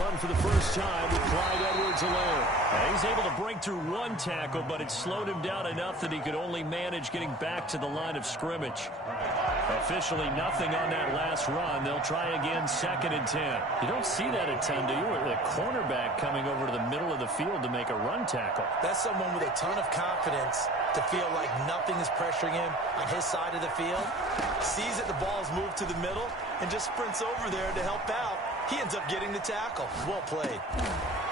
run for the first time with Clyde Edwards-Helaire. He's able to break through one tackle, but it slowed him down enough that he could only manage getting back to the line of scrimmage. Officially nothing on that last run. They'll try again, 2nd and 10. You don't see that a ton, do you? Or the cornerback coming over to the middle of the field to make a run tackle. That's someone with a ton of confidence to feel like nothing is pressuring him on his side of the field. Sees that the ball's moved to the middle and just sprints over there to help out. He ends up getting the tackle. Well played.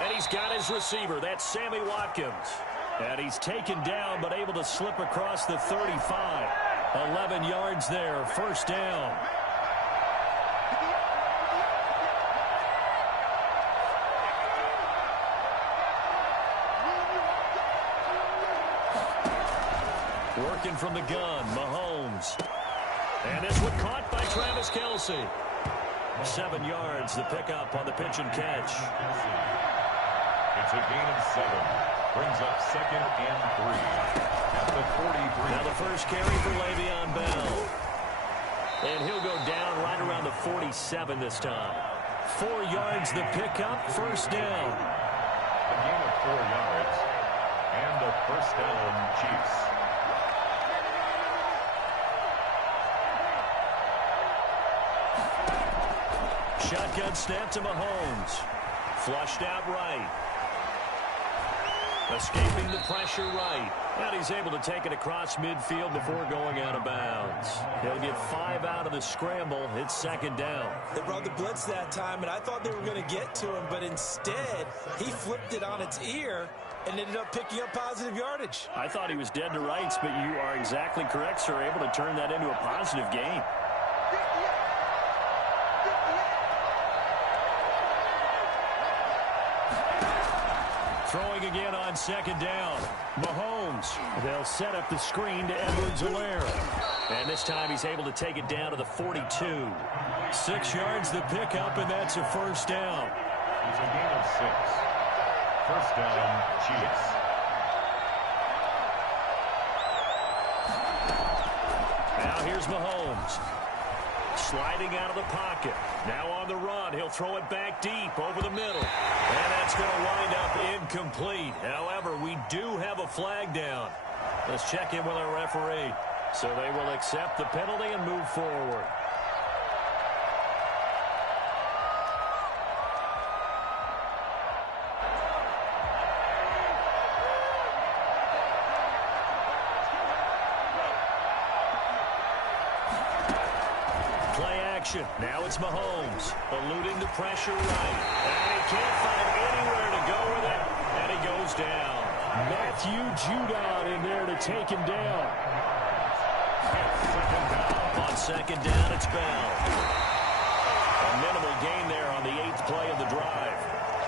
And he's got his receiver. That's Sammy Watkins. And he's taken down but able to slip across the 35. 11 yards there, 1st down. Working from the gun, Mahomes. And this one caught by Travis Kelce. 7 yards, the pickup on the pitch and catch. It's a gain of 7. Brings up 2nd and 3. At the 43. Now the first carry for Le'Veon Bell. And he'll go down right around the 47 this time. 4 yards, the pickup, 1st down. A gain of 4 yards. And a 1st down, Chiefs. Shotgun snap to Mahomes. Flushed out right. Escaping the pressure right. And he's able to take it across midfield before going out of bounds. He'll get 5 out of the scramble. It's 2nd down. They brought the blitz that time, and I thought they were going to get to him, but instead, he flipped it on its ear and ended up picking up positive yardage. I thought he was dead to rights, but you are exactly correct, sir. Able to turn that into a positive gain. Throwing again on 2nd down. Mahomes. They'll set up the screen to Edwards-Helaire. And this time he's able to take it down to the 42. 6 yards the pickup, and that's a 1st down. It's a gain of 6. 1st down, Chiefs. Now here's Mahomes. Sliding out of the pocket. Now on the run. He'll throw it back deep over the middle. And that's going to wind up incomplete. However, we do have a flag down. Let's check in with our referee. So they will accept the penalty and move forward. Now it's Mahomes, eluding the pressure right. And he can't find anywhere to go with it. And he goes down. Matthew Judon in there to take him down. On 2nd down, it's Bell. A minimal gain there on the 8th play of the drive.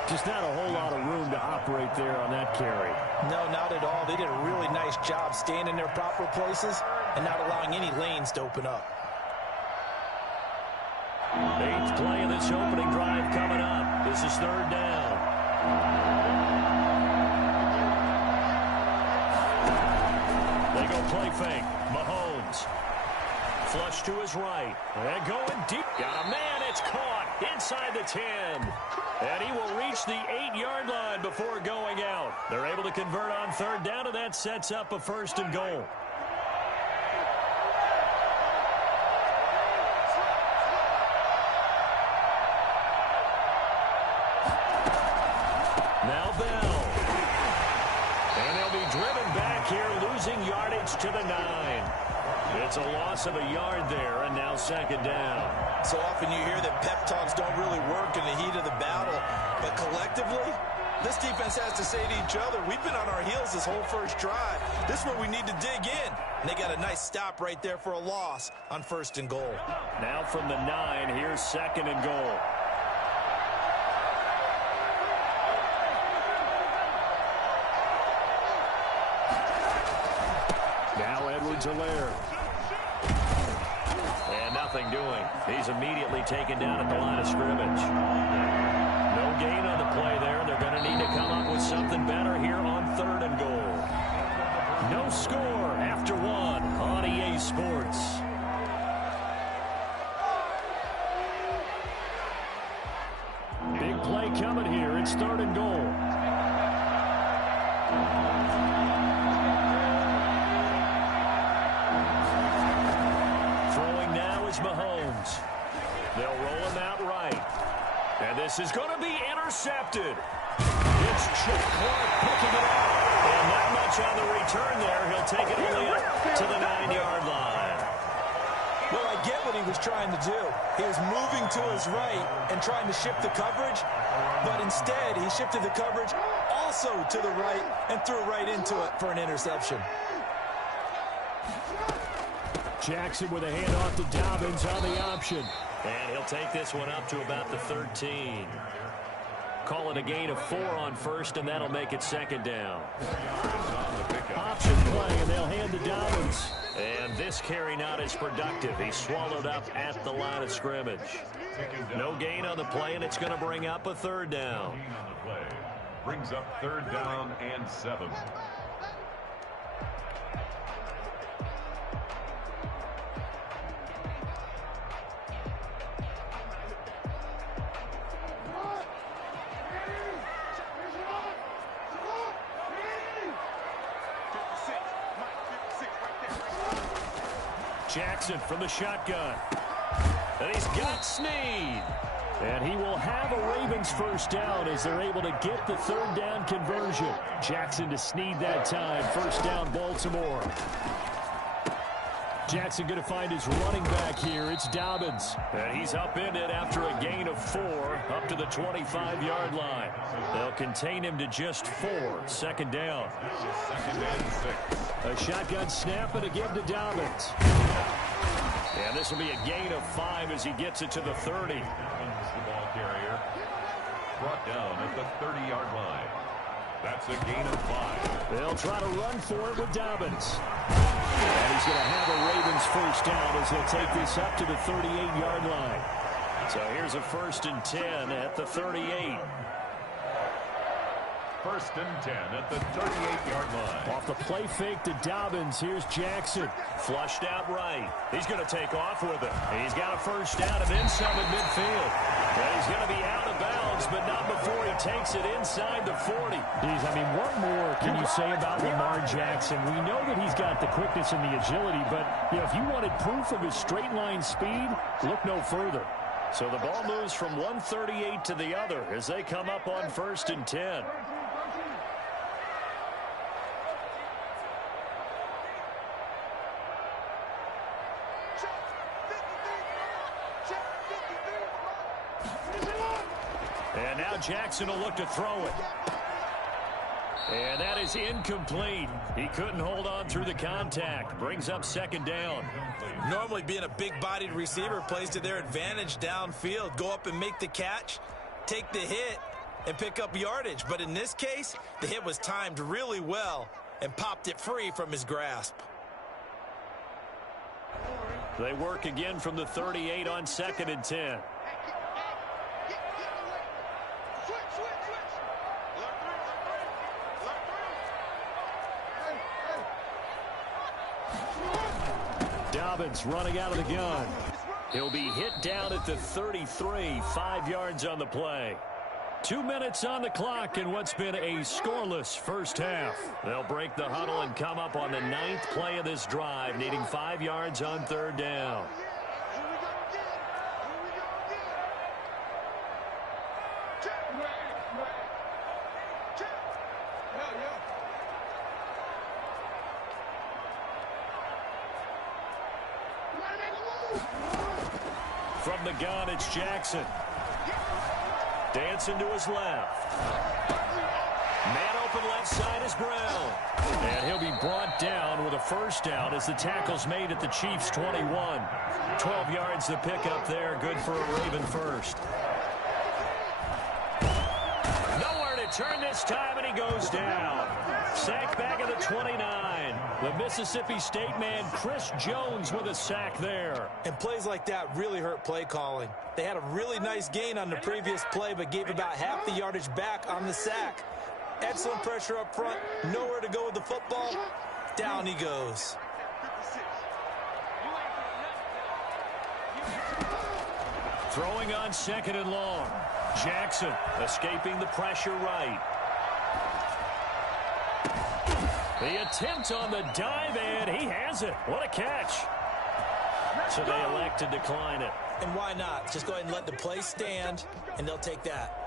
Just not a whole lot of room to operate there on that carry. No, not at all. They did a really nice job staying in their proper places and not allowing any lanes to open up. 8th play of this opening drive coming up. This is 3rd down. They go play fake. Mahomes. Flush to his right. And going deep. Got a man. It's caught inside the 10. And he will reach the 8-yard line before going out. They're able to convert on 3rd down, and that sets up a 1st and goal. Now Bell. And they'll be driven back here, losing yardage to the 9. It's a loss of a yard there, and now 2nd down. So often you hear that pep talks don't really work in the heat of the battle, but collectively, this defense has to say to each other, we've been on our heels this whole first drive. This is where we need to dig in. And they got a nice stop right there for a loss on 1st and goal. Now from the 9, here's 2nd and goal. Now Edwards-Helaire. And nothing doing. He's immediately taken down at the line of scrimmage. No gain on the play there. They're going to need to come up with something better here on 3rd and goal. No score after 1 on EA Sports. Big play coming. third and goal. Throwing now is Mahomes. They'll roll him out right. And this is going to be intercepted. It's Chip Clark picking it up. And not much on the return there. He'll take it only up to the 9-yard line. Well, I get what he was trying to do. He was moving to his right and trying to shift the coverage, but instead he shifted the coverage also to the right and threw right into it for an interception. Jackson with a handoff to Dobbins on the option. And he'll take this one up to about the 13. Call it a gain of 4 on first, and that'll make it second down. Option play, and they'll hand to Dobbins. And this carry not as productive. He's swallowed up at the line of scrimmage. No gain on the play, and it's going to bring up a third down. Brings up third down and 7. Jackson from the shotgun. And he's got Snead. And he will have a Ravens first down as they're able to get the third down conversion. Jackson to Snead that time. First down, Baltimore. Jackson going to find his running back here. It's Dobbins. And he's up in it after a gain of 4 up to the 25-yard line. They'll contain him to just 4. Second down. Second and 6. A shotgun snap and a give to Dobbins. And this will be a gain of 5 as he gets it to the 30. The ball carrier brought down at the 30-yard line. That's a gain of 5. They'll try to run for it with Dobbins. And he's going to have a Ravens first down as they'll take this up to the 38-yard line. So here's a 1st and 10 at the 38. 1st and 10 at the 38-yard line. Off the play fake to Dobbins. Here's Jackson. Flushed out right. He's going to take off with it. He's got a first down and then some at midfield. And he's going to be out of bounds, but not before he takes it inside the 40. Geez, I mean, what more can you say about Lamar Jackson? We know that he's got the quickness and the agility, but you know, if you wanted proof of his straight line speed, look no further. So the ball moves from 138 to the other as they come up on 1st and 10. And now Jackson will look to throw it. And that is incomplete. He couldn't hold on through the contact. Brings up second down. Normally being a big-bodied receiver plays to their advantage downfield. Go up and make the catch, take the hit, and pick up yardage. But in this case, the hit was timed really well and popped it free from his grasp. They work again from the 38 on 2nd and 10. Dobbins running out of the gun. He'll be hit down at the 33, 5 yards on the play. 2 minutes on the clock in what's been a scoreless first half. They'll break the huddle and come up on the 9th play of this drive, needing 5 yards on 3rd down. From the gun, it's Jackson. Dancing to his left. Man open left side is Brown. And he'll be brought down with a first down as the tackle's made at the Chiefs' 21. 12 yards to pick up there. Good for a Raven first. Nowhere to turn this time, and he goes down. Sack back at the 29. The Mississippi State man, Chris Jones, with a sack there. And plays like that really hurt play calling. They had a really nice gain on the previous play, but gave about half the yardage back on the sack. Excellent pressure up front. Nowhere to go with the football. Down he goes. Throwing on 2nd and long. Jackson escaping the pressure right. The attempt on the dive, and he has it. What a catch. So they elect to decline it. And why not? Just go ahead and let the play stand, and they'll take that.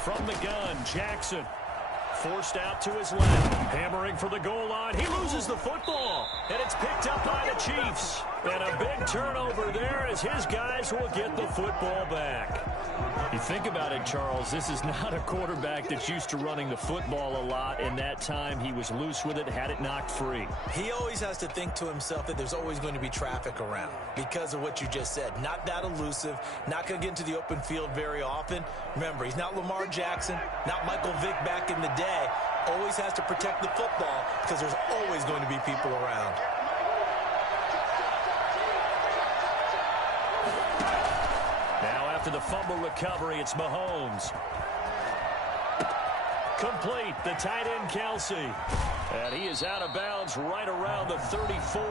From the gun, Jackson. Forced out to his left. Hammering for the goal line. He loses the football. And it's picked up by the Chiefs. And a big turnover there as his guys will get the football back. You think about it, Charles, this is not a quarterback that's used to running the football a lot. In that time, he was loose with it, had it knocked free. He always has to think to himself that there's always going to be traffic around because of what you just said. Not that elusive, not going to get into the open field very often. Remember, he's not Lamar Jackson, not Michael Vick back in the day. Always has to protect the football because there's always going to be people around. After the fumble recovery, it's Mahomes. Complete, the tight end Kelsey. And he is out of bounds right around the 34.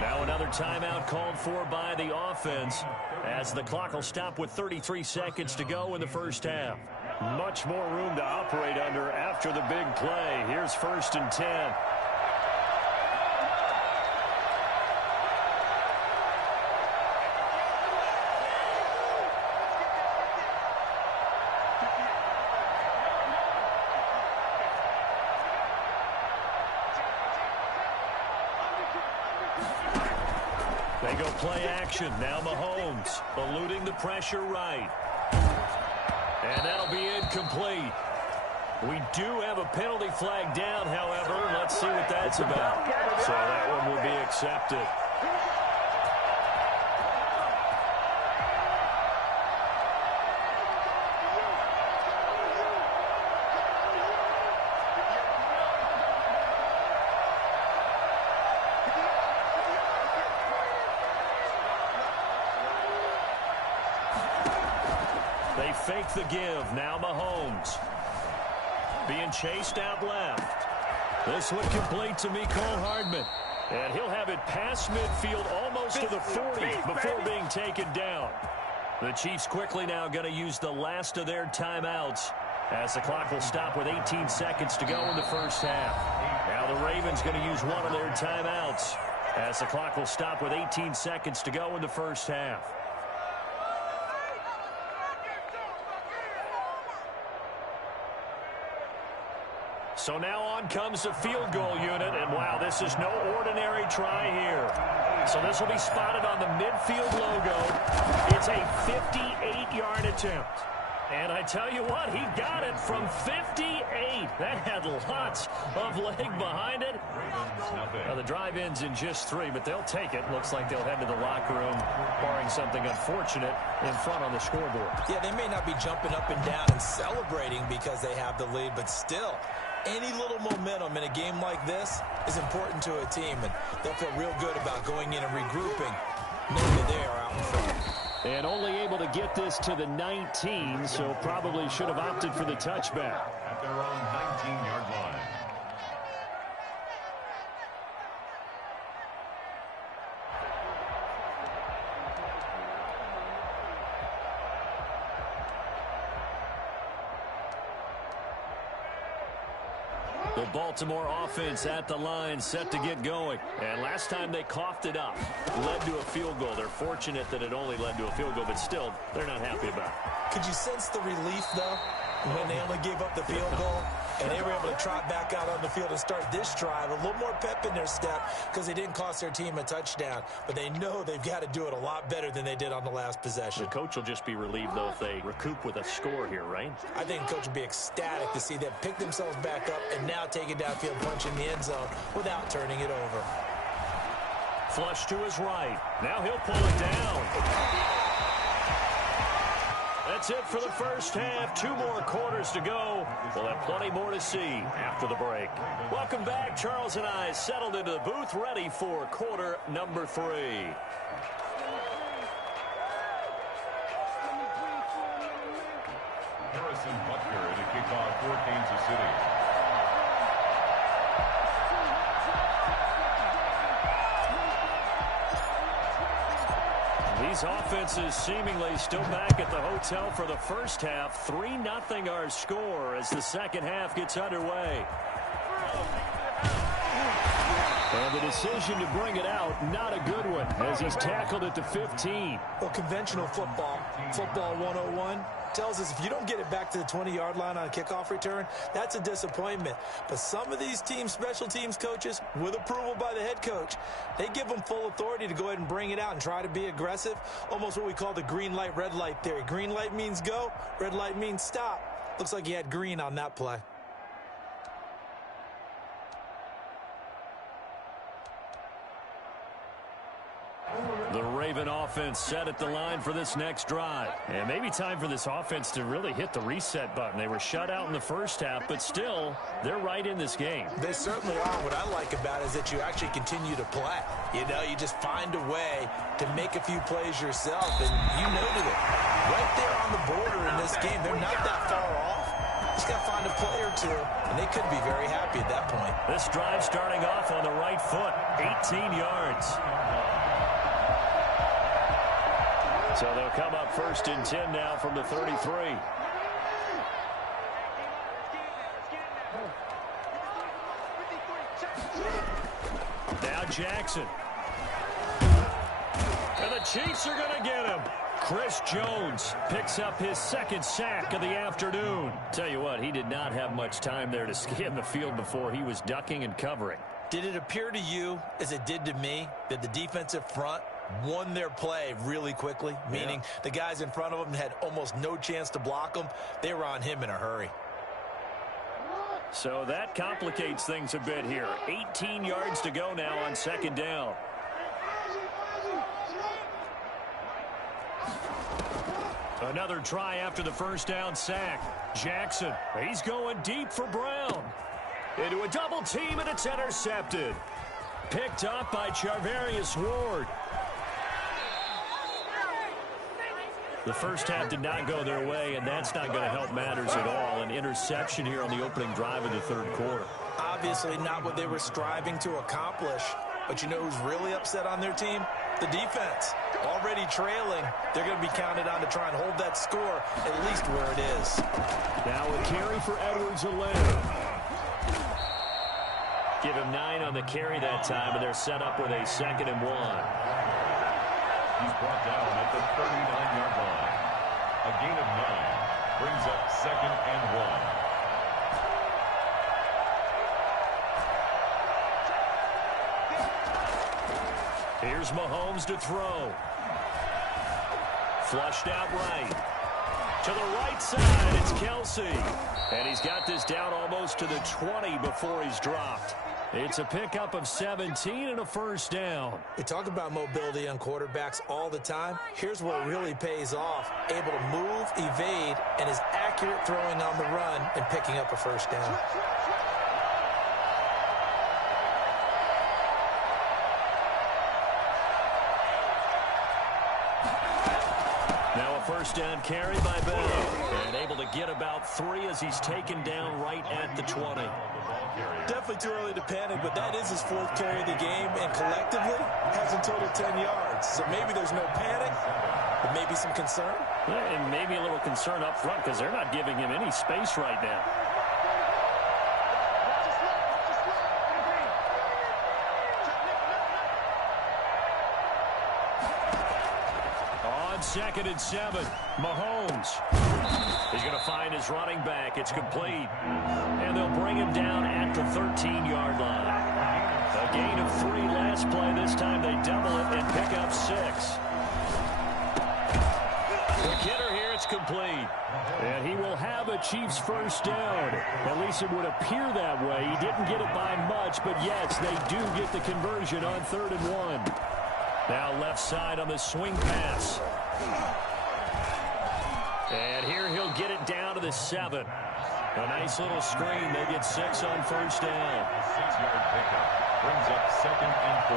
Now another timeout called for by the offense as the clock will stop with 33 seconds to go in the first half. Much more room to operate under after the big play. Here's 1st and 10. They go play action. Now Mahomes eluding the pressure right. And that'll be incomplete. We do have a penalty flag down, however. Let's see what that's about. So that one will be accepted. They fake the give. Now Mahomes. Being chased out left. This one complete to McCoy Hardman. And he'll have it past midfield almost to the 40 before being taken down. The Chiefs quickly now going to use the last of their timeouts as the clock will stop with 18 seconds to go in the first half. Now the Ravens going to use one of their timeouts as the clock will stop with 18 seconds to go in the first half. So now on comes the field goal unit, and wow, this is no ordinary try here. So this will be spotted on the midfield logo. It's a 58-yard attempt. And I tell you what, he got it from 58. That had lots of leg behind it. Now the drive ends in just 3, but they'll take it. Looks like they'll head to the locker room, barring something unfortunate in front on the scoreboard. Yeah, they may not be jumping up and down and celebrating because they have the lead, but still, any little momentum in a game like this is important to a team, and they'll feel real good about going in and regrouping, knowing that they are out in front. And only able to get this to the 19, so probably should have opted for the touchback. At their own 19-yard line. The Baltimore offense at the line, set to get going. And last time they coughed it up, led to a field goal. They're fortunate that it only led to a field goal, but still, they're not happy about it. Could you sense the relief, though, when they only gave up the field goal? And they were able to trot back out on the field and start this drive. A little more pep in their step because they didn't cost their team a touchdown. But they know they've got to do it a lot better than they did on the last possession. The coach will just be relieved, though, if they recoup with a score here, right? I think the coach will be ecstatic to see them pick themselves back up and now take it downfield, punch in the end zone without turning it over. Flush to his right. Now he'll pull it down. That's it for the first half. 2 more quarters to go. We'll have plenty more to see after the break. Welcome back. Charles and I settled into the booth, ready for quarter number 3. Harrison Butker to kick off for Kansas City. These offenses seemingly still back at the hotel for the first half. 3-0 our score as the second half gets underway. And the decision to bring it out, not a good one, as he's tackled at the 15. Well, conventional football 101, tells us if you don't get it back to the 20-yard line on a kickoff return, that's a disappointment. But some of these teams, special teams coaches, with approval by the head coach, they give them full authority to go ahead and bring it out and try to be aggressive, almost what we call the green light, red light theory. Green light means go, red light means stop. Looks like he had green on that play. The Raven offense set at the line for this next drive. And maybe time for this offense to really hit the reset button. They were shut out in the first half, but still, they're right in this game. They certainly are. What I like about it is that you actually continue to play. You know, you just find a way to make a few plays yourself, and you noted it. Right there on the border in this game, they're not that far off. Just got to find a play or two, and they could be very happy at that point. This drive starting off on the right foot, 18 yards. So they'll come up 1st and 10 now from the 33. Now Jackson. And the Chiefs are going to get him. Chris Jones picks up his second sack of the afternoon. Tell you what, he did not have much time there to scan the field before he was ducking and covering. Did it appear to you, as it did to me, that the defensive front won their play really quickly? Meaning the guys in front of them had almost no chance to block them. They were on him in a hurry. So that complicates things a bit here. 18 yards to go now on 2nd down. Another try after the first down sack. Jackson, he's going deep for Brown. Into a double team, and it's intercepted. Picked up by Charvarius Ward. The first half did not go their way, and that's not going to help matters at all. An interception here on the opening drive of the 3rd quarter. Obviously not what they were striving to accomplish. But you know who's really upset on their team? The defense. Already trailing. They're going to be counted on to try and hold that score at least where it is. Now a carry for Edwards-Helaire. Give him 9 on the carry that time, and they're set up with a 2nd and 1. He's brought down at the 39-yard line. A gain of 9 brings up 2nd and 1. Here's Mahomes to throw. Flushed out right. To the right side, it's Kelsey. And he's got this down almost to the 20 before he's dropped. It's a pickup of 17 and a 1st down. We talk about mobility on quarterbacks all the time. Here's where it really pays off. Able to move, evade, and is accurate throwing on the run and picking up a 1st down. Now a 1st down carry by Bell. And able to get about 3 as he's taken down right at the 20. Definitely too early to panic, but that is his 4th carry of the game, and collectively has in total 10 yards. So maybe there's no panic, but maybe some concern. Yeah, and maybe a little concern up front because they're not giving him any space right now. On 2nd and 7, Mahomes. He's going to find his running back. It's complete. And they'll bring him down at the 13-yard line. A gain of 3 last play. This time they double it and pick up 6. The kidder here, it's complete. And he will have a Chiefs 1st down. At least it would appear that way. He didn't get it by much, but yes, they do get the conversion on 3rd and 1. Now left side on the swing pass. And here he'll get it down to the 7. A nice little screen. They get 6 on 1st down. 6-yard pickup brings up 2nd and 4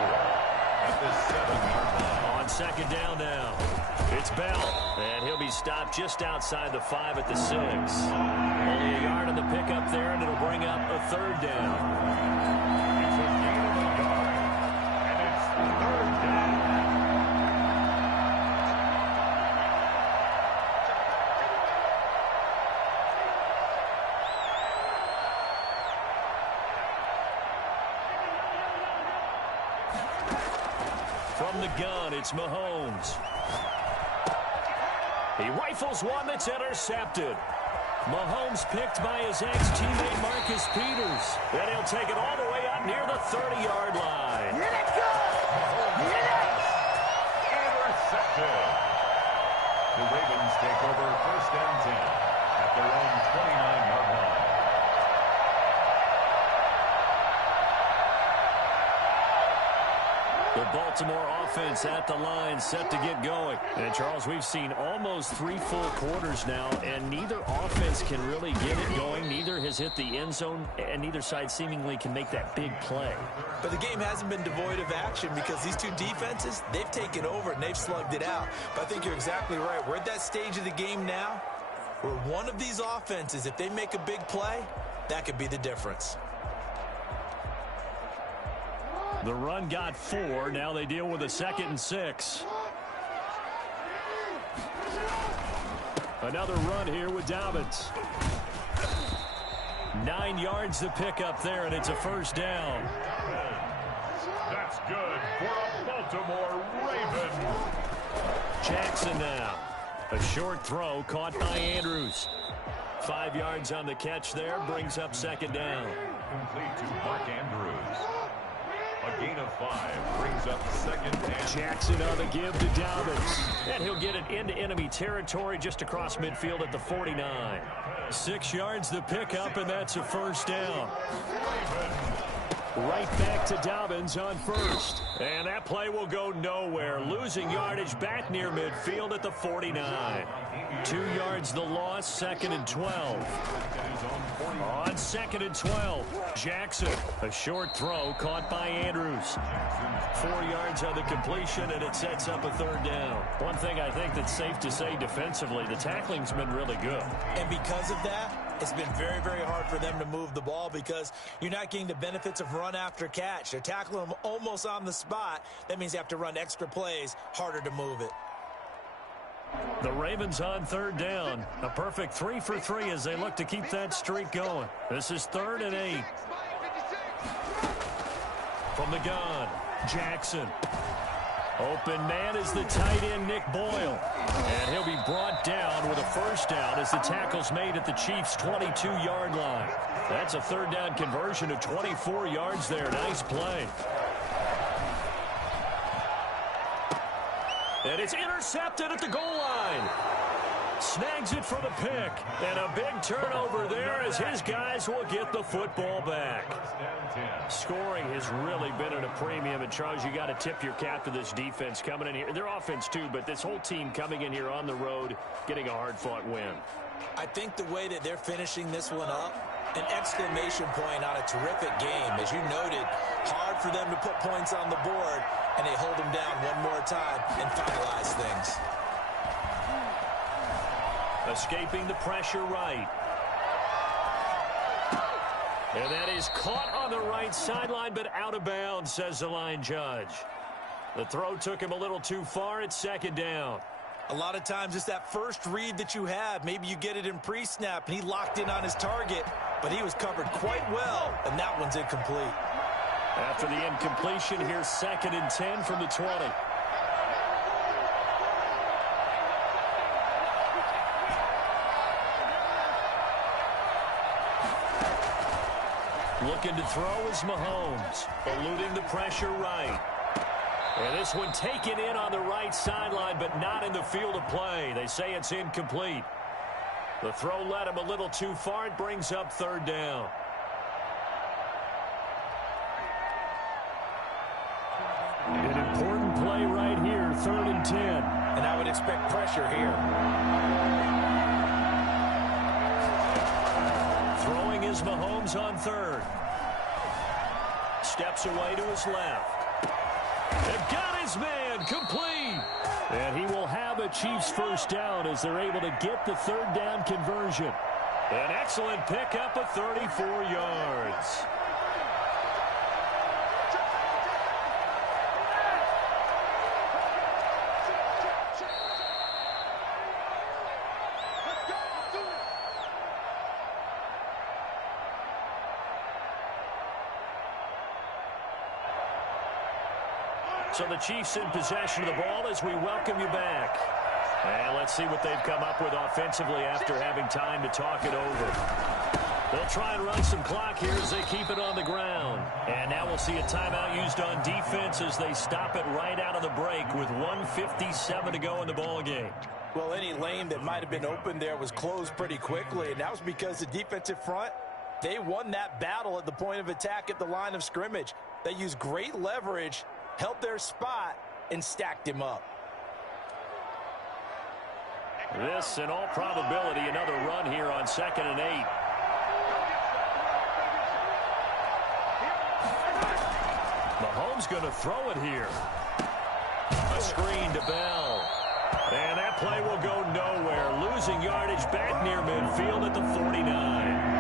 at the 7-yard line. On 2nd down now. It's Bell, and he'll be stopped just outside the 5 at the 6. Only a yard on the pickup there, and it'll bring up a third down. It's a gain of a yard, and it's third down. From the gun, it's Mahomes. He rifles one that's intercepted. Mahomes picked by his ex-teammate Marcus Peters. Then he'll take it all the way out near the 30-yard line. Let it go! Let it! Intercepted. The Ravens take over first and 10 at their own 29-yard line. The Baltimore offense at the line, set to get going. And, Charles, we've seen almost 3 full quarters now, and neither offense can really get it going. Neither has hit the end zone, and neither side seemingly can make that big play. But the game hasn't been devoid of action because these two defenses, they've taken over and they've slugged it out. But I think you're exactly right. We're at that stage of the game now where one of these offenses, if they make a big play, that could be the difference. The run got 4. Now they deal with a 2nd and 6. Another run here with Dobbins. 9 yards to pick up there, and it's a first down. That's good for a Baltimore Raven. Jackson now. A short throw caught by Andrews. 5 yards on the catch there, brings up 2nd down. Complete to Mark Andrews. A gain of 5 brings up 2nd and... Jackson on the give to Dobbins. And he'll get it into enemy territory just across midfield at the 49. 6 yards to pick up, and that's a first down. Right back to Dobbins on first. And that play will go nowhere. Losing yardage back near midfield at the 49. 2 yards the loss, 2nd and 12. On 2nd and 12, Jackson. A short throw caught by Andrews. 4 yards on the completion, and it sets up a third down. One thing I think that's safe to say defensively, the tackling's been really good. And because of that, it's been very, very hard for them to move the ball because you're not getting the benefits of run after catch. They're tackling them almost on the spot. That means you have to run extra plays, harder to move it. The Ravens on third down. A perfect 3 for 3 as they look to keep that streak going. This is 3rd and 8. From the gun, Jackson. Open man is the tight end, Nick Boyle. And he'll be brought down with a first down as the tackle's made at the Chiefs' 22-yard line. That's a third down conversion of 24 yards there. Nice play. And it's intercepted at the goal line. Snags it for the pick. And a big turnover there as his guys will get the football back. Scoring has really been at a premium. And, Charles, you got to tip your cap to this defense coming in here. Their offense, too, but this whole team coming in here on the road, getting a hard-fought win. I think the way that they're finishing this one up, an exclamation point on a terrific game. As you noted, hard for them to put points on the board, and they hold them down one more time and finalize things. Escaping the pressure right. And that is caught on the right sideline, but out of bounds, says the line judge. The throw took him a little too far. It's 2nd down. A lot of times it's that first read that you have. Maybe you get it in pre-snap, and he locked in on his target, but he was covered quite well, and that one's incomplete. After the incompletion, here's 2nd and 10 from the 20. Looking to throw is Mahomes, eluding the pressure right. And this one taken in on the right sideline, but not in the field of play. They say it's incomplete. The throw led him a little too far. It brings up 3rd down. An important play right here, 3rd and 10. And I would expect pressure here. Throwing is Mahomes on 3rd. Steps away to his left. And got his man complete. And he will have a Chiefs first down as they're able to get the third down conversion. An excellent pickup of 34 yards. So the Chiefs in possession of the ball as we welcome you back. And let's see what they've come up with offensively after having time to talk it over. They'll try and run some clock here as they keep it on the ground. And now we'll see a timeout used on defense as they stop it right out of the break with 1:57 to go in the ball game. Well, any lane that might have been open there was closed pretty quickly, and that was because the defensive front, they won that battle at the point of attack at the line of scrimmage. They used great leverage, held their spot, and stacked him up. This, in all probability, another run here on 2nd and 8. Mahomes going to throw it here. A screen to Bell. And that play will go nowhere. Losing yardage back near midfield at the 49.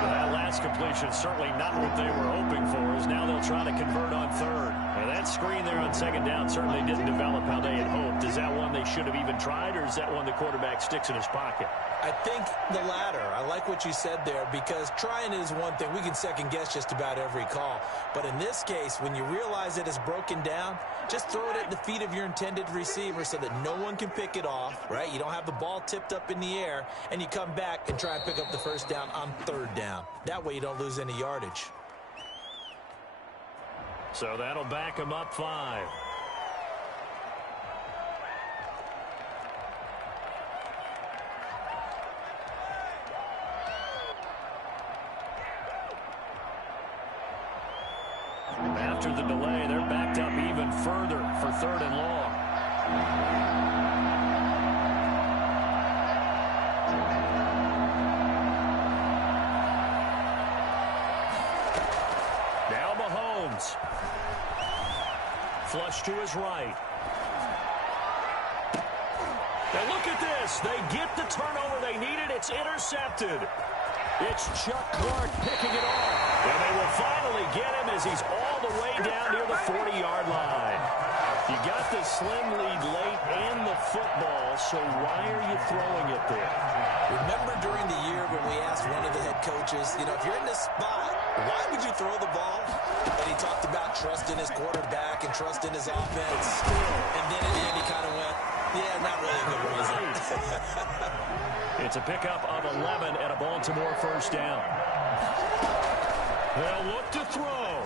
That last completion certainly not what they were hoping for, as now they'll try to convert on 3rd. And that screen there on 2nd down certainly didn't develop how they had hoped. Is that one they should have even tried, or is that one the quarterback sticks in his pocket? I think the latter. I like what you said there, because trying is one thing. We can second guess just about every call. But in this case, when you realize that it's broken down, just throw it at the feet of your intended receiver so that no one can pick it off, right? You don't have the ball tipped up in the air, and you come back and try and pick up the first down on 3rd down. That way you don't lose any yardage. So that'll back him up 5. After the delay, they're backed up even further for 3rd and long. Now Mahomes. Flush to his right. Now look at this. They get the turnover they needed. It's intercepted. It's Chuck Clark picking it off. And they will finally get him as he's all the way down near the 40-yard line. You got the slim lead late and the football, so why are you throwing it there? Remember during the year when we asked one of the head coaches, if you're in this spot, why would you throw the ball? And he talked about trusting his quarterback and trusting his offense. And then in the end, he kind of went, yeah, not really a good reason. It's a pickup of 11 and a Baltimore first down. They'll look to throw.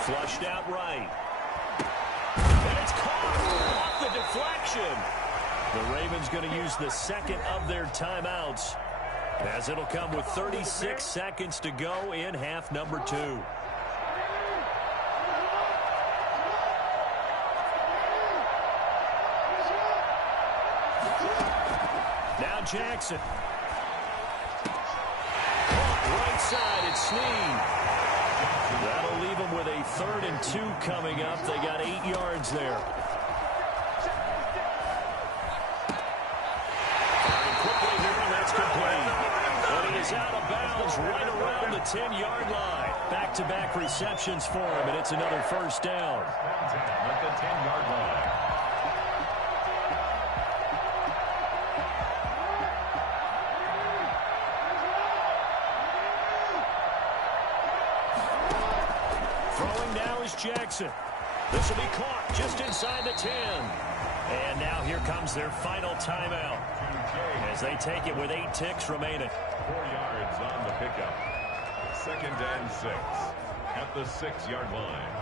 Flushed out right. And it's caught off the deflection. The Ravens going to use the second of their timeouts, as it'll come with 36 seconds to go in half number 2. Now Jackson. Right side, it's Snead. That'll leave them with a 3rd and 2 coming up. They got 8 yards there. Firing quickly here, and that's complete. But it is out of bounds right around the 10-yard line. Back-to-back receptions for him, and it's another first down. At the 10-yard line. Jackson. This will be caught just inside the 10. And now here comes their final timeout as they take it with 8 ticks remaining. 4 yards on the pickup. 2nd and 6 at the 6-yard line.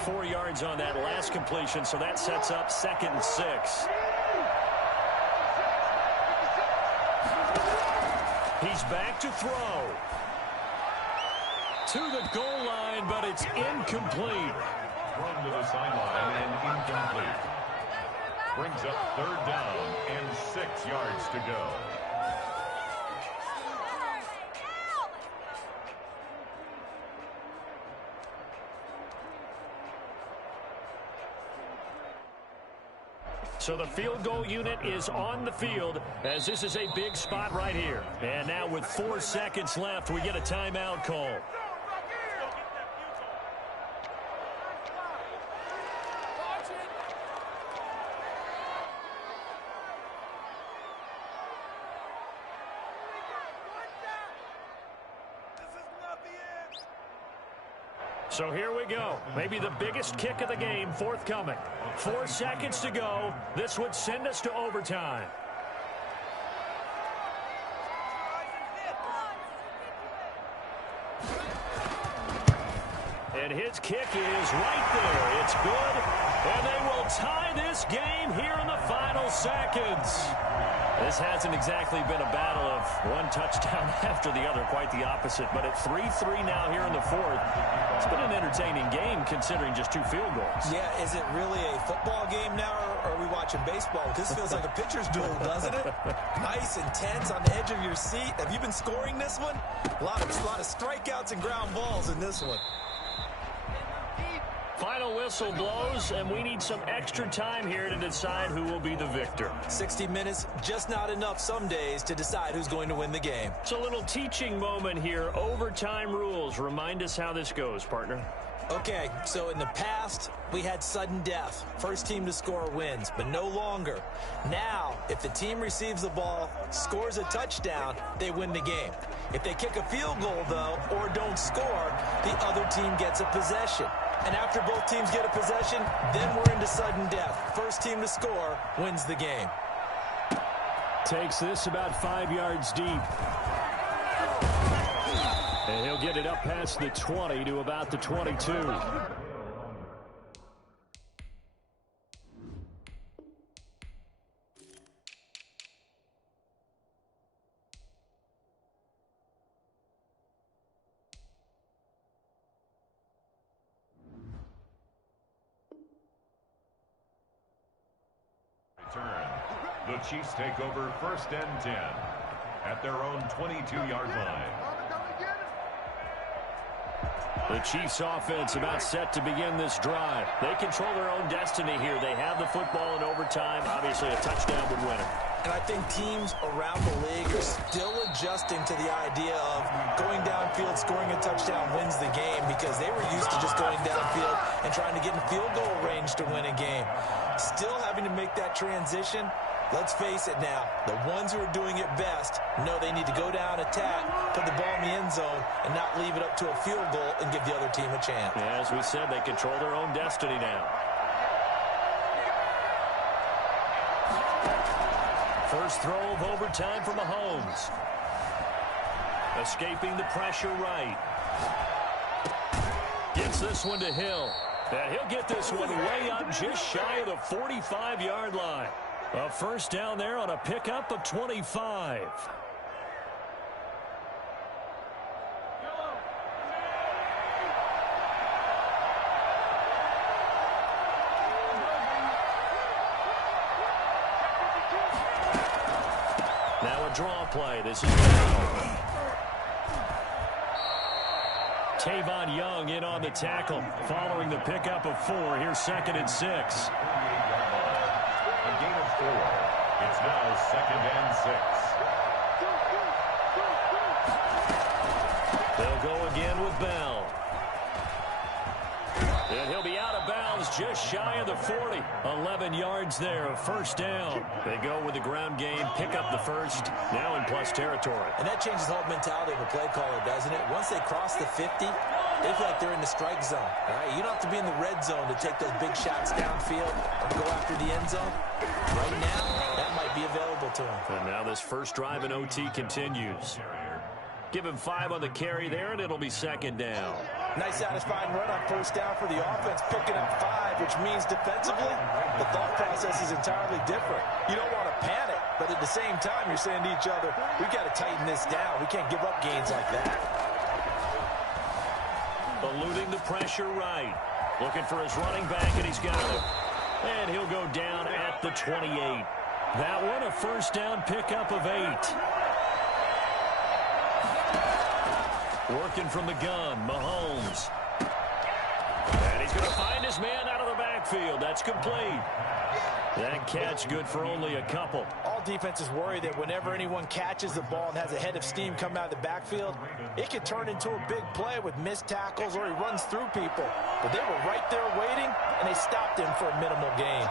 4 yards on that last completion, so that sets up 2nd and 6. He's back to throw. To the goal line, but it's incomplete. Thrown to the sideline and incomplete. Brings up 3rd down and 6 yards to go. So the field goal unit is on the field as this is a big spot right here. And now with 4 seconds left, we get a timeout call. So here we go. Maybe the biggest kick of the game forthcoming. 4 seconds to go. This would send us to overtime. And his kick is right there. It's good. And they will tie this game here in the final seconds. This hasn't exactly been a battle of one touchdown after the other, quite the opposite. But at 3-3 now here in the fourth, it's been an entertaining game considering just 2 field goals. Yeah, is it really a football game now, or are we watching baseball? This feels like a pitcher's duel, doesn't it? Nice, intense, on the edge of your seat. Have you been scoring this one? A lot of strikeouts and ground balls in this one. Final whistle blows, and we need some extra time here to decide who will be the victor. 60 minutes, just not enough some days to decide who's going to win the game. It's a little teaching moment here. Overtime rules. Remind us how this goes, partner. Okay, so in the past, we had sudden death. First team to score wins, but no longer. Now, if the team receives the ball, scores a touchdown, they win the game. If they kick a field goal, though, or don't score, the other team gets a possession. And after both teams get a possession, then we're into sudden death. First team to score wins the game. Takes this about 5 yards deep. And he'll get it up past the 20 to about the 22. The Chiefs take over 1st and 10 at their own 22-yard line. The Chiefs offense about set to begin this drive. They control their own destiny here. They have the football in overtime. Obviously, a touchdown would win it. And I think teams around the league are still adjusting to the idea of going downfield, scoring a touchdown wins the game, because they were used to just going downfield and trying to get in field goal range to win a game. Still having to make that transition. Let's face it now, the ones who are doing it best know they need to go down, attack, put the ball in the end zone, and not leave it up to a field goal and give the other team a chance. Yeah, as we said, they control their own destiny now. First throw of overtime for Mahomes. Escaping the pressure right. Gets this one to Hill. And he'll get this one way up just shy of the 45-yard line. A first down there on a pickup of 25. Now a draw play. This is Tavon Young in on the tackle. Following the pickup of 4. Here's 2nd and 6. A gain of 4. It's now 2nd and 6. They'll go again with Bell. And he'll be out of bounds just shy of the 40. 11 yards there, a first down. They go with the ground game, pick up the first, now in plus territory. And that changes the whole mentality of a play caller, doesn't it? Once they cross the 50, they feel like they're in the strike zone. All right? You don't have to be in the red zone to take those big shots downfield or go after the end zone. Right now, that might be available to them. And now this first drive in OT continues. Give him 5 on the carry there, and it'll be 2nd down. Nice satisfying run on first down for the offense, picking up 5, which means defensively, the thought process is entirely different. You don't want to panic, but at the same time, you're saying to each other, we've got to tighten this down. We can't give up gains like that. Eluding the pressure right. Looking for his running back, and he's got it. And he'll go down at the 28. That one, a first down pickup of 8. Working from the gun, Mahomes. And he's going to find his man out of the backfield. backfield. That's complete. That catch good for only a couple. All defenses worry that whenever anyone catches the ball and has a head of steam come out of the backfield, it could turn into a big play with missed tackles or he runs through people. But they were right there waiting, and they stopped him for a minimal gain.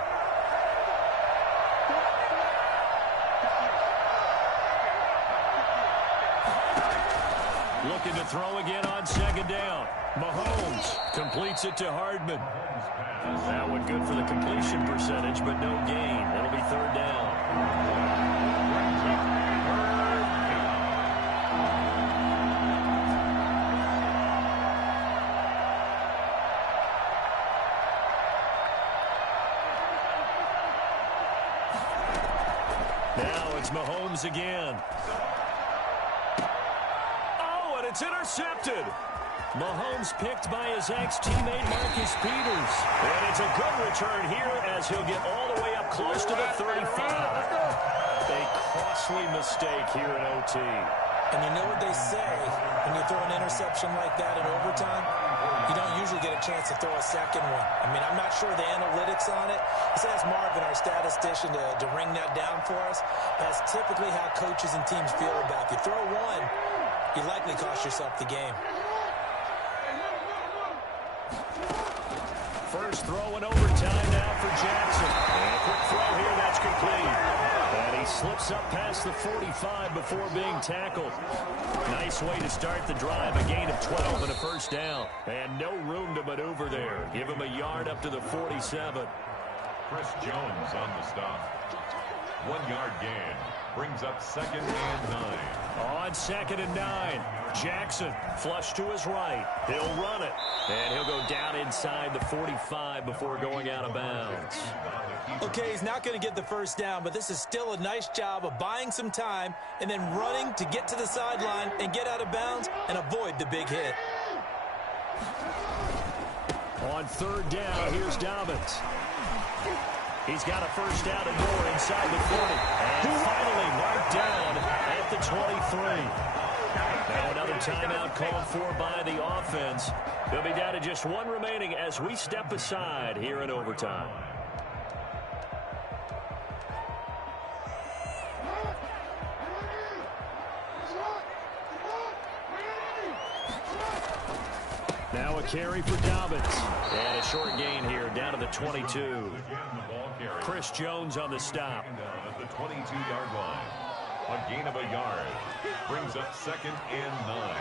Looking to throw again on second down. Mahomes completes it to Hardman. That one good for the completion percentage, but no gain. That'll be third down. Now it's Mahomes again. It's intercepted. Mahomes picked by his ex-teammate Marcus Peters. And it's a good return here as he'll get all the way up close to the 35. A costly mistake here in OT. And you know what they say when you throw an interception like that in overtime? You don't usually get a chance to throw a second one. I mean, I'm not sure the analytics on it. Let's ask Marvin, our statistician, to ring that down for us. That's typically how coaches and teams feel about it. If you throw one, you likely cost yourself the game. First throw in overtime now for Jackson. And a quick throw here, that's complete. And he slips up past the 45 before being tackled. Nice way to start the drive, a gain of 12 and a first down. And no room to maneuver there. Give him a yard up to the 47. Chris Jones on the stop. 1 yard gain. Brings up second and 9. On second and 9, Jackson flush to his right. He'll run it, and he'll go down inside the 45 before going out of bounds. Okay, he's not going to get the first down, but this is still a nice job of buying some time and then running to get to the sideline and get out of bounds and avoid the big hit. On third down, here's Dobbins. He's got a first down and more inside the 40. And finally marked down at the 23. Now another timeout called for by the offense. They'll be down to just one remaining as we step aside here in overtime. Now a carry for Dobbins. And a short gain here down to the 22. Chris Jones on the stop. At the 22-yard line. A gain of a yard. Brings up second and 9.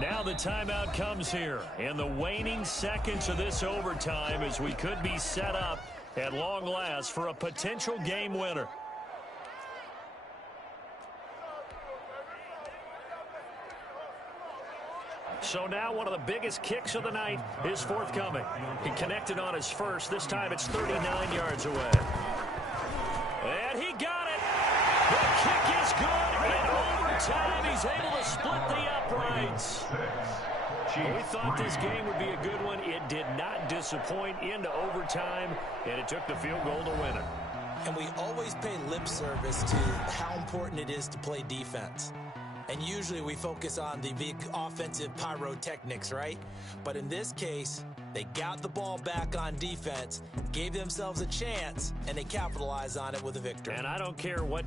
Now the timeout comes here. In the waning seconds of this overtime as we could be set up at long last for a potential game winner. So now one of the biggest kicks of the night is forthcoming. He connected on his first. This time it's 39 yards away. And he got it. The kick is good. In overtime, he's able to split the uprights. We thought this game would be a good one. It did not disappoint into overtime, and it took the field goal to win it. And we always pay lip service to how important it is to play defense. And usually we focus on the big offensive pyrotechnics, right? But in this case, they got the ball back on defense, gave themselves a chance, and they capitalized on it with a victory. And I don't care what